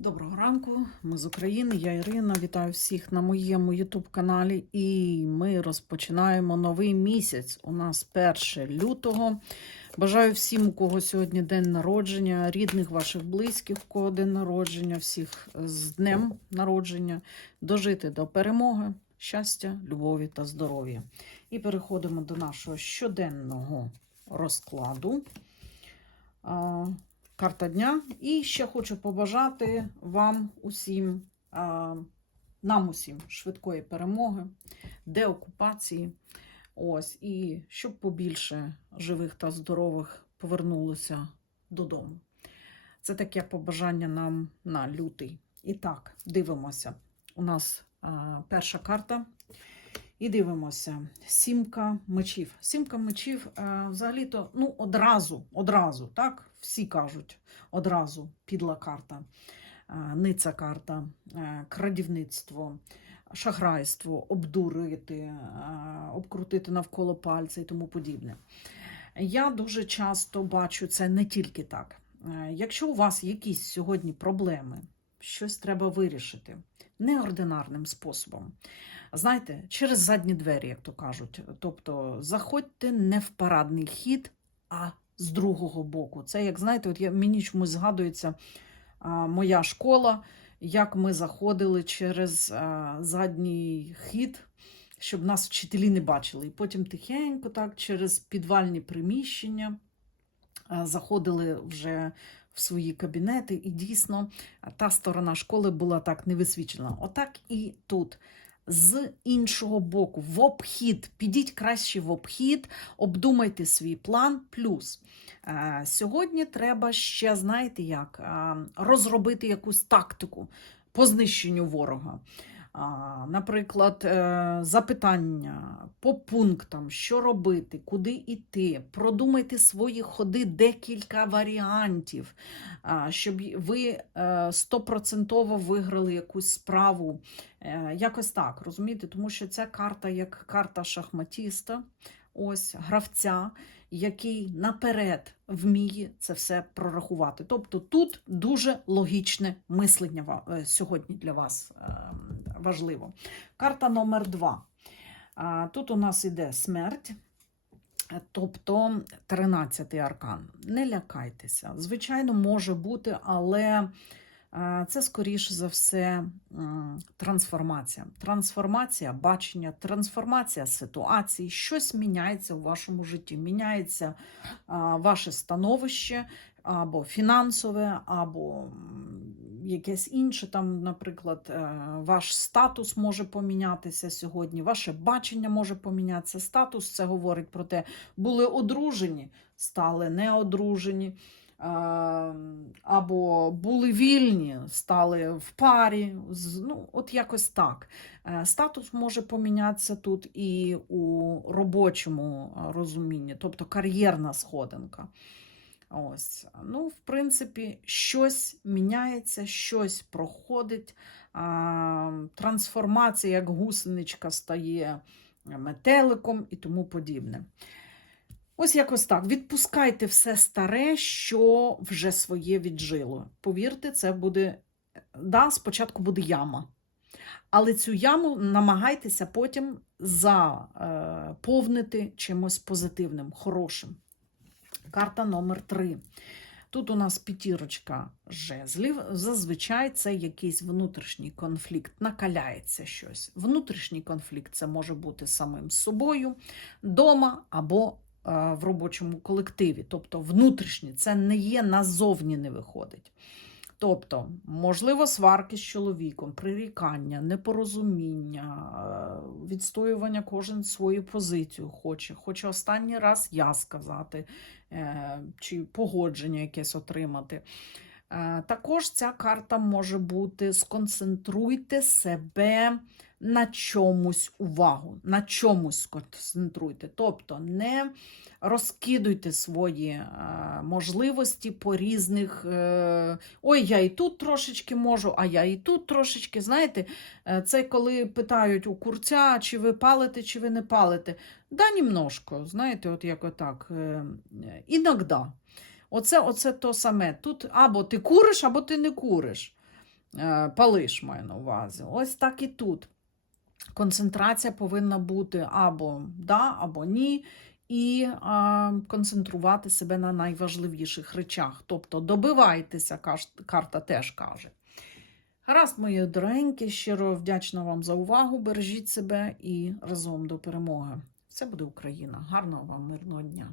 Доброго ранку, ми з України. Я Ірина. Вітаю всіх на моєму Ютуб-каналі. І ми розпочинаємо новий місяць. У нас 1 лютого. Бажаю всім, у кого сьогодні день народження, рідних ваших близьких, у кого день народження, всіх з днем народження, дожити до перемоги, щастя, любові та здоров'я. І переходимо до нашого щоденного розкладу. Карта дня. І ще хочу побажати вам усім, нам усім швидкої перемоги, деокупації. Ось, і щоб побільше живих та здорових повернулося додому. Це таке побажання нам на лютий. І так, дивимося. У нас а, перша карта. І дивимося. Сімка мечів. Сімка мечів е, взагалі-то ну, одразу, одразу, так? Всі кажуть, одразу підла карта, е, ниця карта, е, крадівництво, шахрайство, обдурити, обкрутити навколо пальця і тому подібне. Я дуже часто бачу це не тільки так. Якщо у вас якісь сьогодні проблеми, щось треба вирішити неординарним способом. Знаєте, через задні двері, як то кажуть. Тобто заходьте не в парадний хід, а з другого боку. Це, як знаєте, от я, мені чомусь згадується а, моя школа, як ми заходили через а, задній хід, щоб нас вчителі не бачили. І потім тихенько, так, через підвальні приміщення заходили вже в свої кабінети, і дійсно та сторона школи була так не висвічена. Отак і тут. З іншого боку, в обхід, підіть краще в обхід, обдумайте свій план. Плюс е, сьогодні треба ще, знаєте як, е, розробити якусь тактику по знищенню ворога. Наприклад, е, запитання по пунктам, що робити, куди йти. Продумайте свої ходи декілька варіантів, щоб ви е, стопроцентово виграли якусь справу. Е, Якось так, розумієте? Тому що ця карта як карта шахматіста, ось гравця, який наперед вміє це все прорахувати. Тобто тут дуже логічне мислення сьогодні для вас важливо. Карта номер два. Тут у нас іде смерть. Тобто 13-й аркан. Не лякайтеся. Звичайно, може бути, але е, це скоріш за все трансформація. Трансформація бачення, трансформація ситуації, щось міняється у вашому житті. Міняється ваше становище або фінансове, або якесь інше, там, наприклад, е, ваш статус може помінятися сьогодні, ваше бачення може помінятися. Статус це говорить про те, були одружені, стали неодружені. е, Або були вільні, стали в парі. Ну, от якось так. Е, Статус може помінятися тут і у робочому розумінні, тобто кар'єрна сходинка. Ось. Ну, в принципі, щось міняється, щось проходить. А, трансформація, як гусеничка, стає метеликом і тому подібне. Ось якось так. Відпускайте все старе, що вже своє віджило. Повірте, це буде. Да, спочатку буде яма. Але цю яму намагайтеся потім заповнити чимось позитивним, хорошим. Карта номер 3. Тут у нас п'ятірочка жезлів. Зазвичай це якийсь внутрішній конфлікт, накаляється щось. Внутрішній конфлікт це може бути самим собою, дома або е, в робочому колективі. Тобто внутрішній, це не є назовні не виходить. Тобто, можливо, сварки з чоловіком, прирікання, непорозуміння, е, відстоювання кожен свою позицію хоче. Хоче останній раз я сказати, е, чи погодження якесь отримати. Е, Також ця карта може бути сконцентруйте себе на чомусь увагу, на чомусь сконцентруйте. Тобто не розкидуйте свої е, можливості по різних. Е, Ой, я і тут трошечки можу, а я і тут трошечки. Знаєте, це коли питають у курця, чи ви палите, чи ви не палите. Да, німножко, знаєте, от як отак. Іногда. Оце, оце то саме. Тут або ти куриш, або ти не куриш. Е, Палиш маю на увазі. Ось так і тут. Концентрація повинна бути або да, або ні, і а, концентрувати себе на найважливіших речах. Тобто добивайтеся, карта теж каже. Гаразд, мої дорогенькі, щиро вдячна вам за увагу. Бережіть себе і разом до перемоги. Все буде Україна. Гарного вам мирного дня!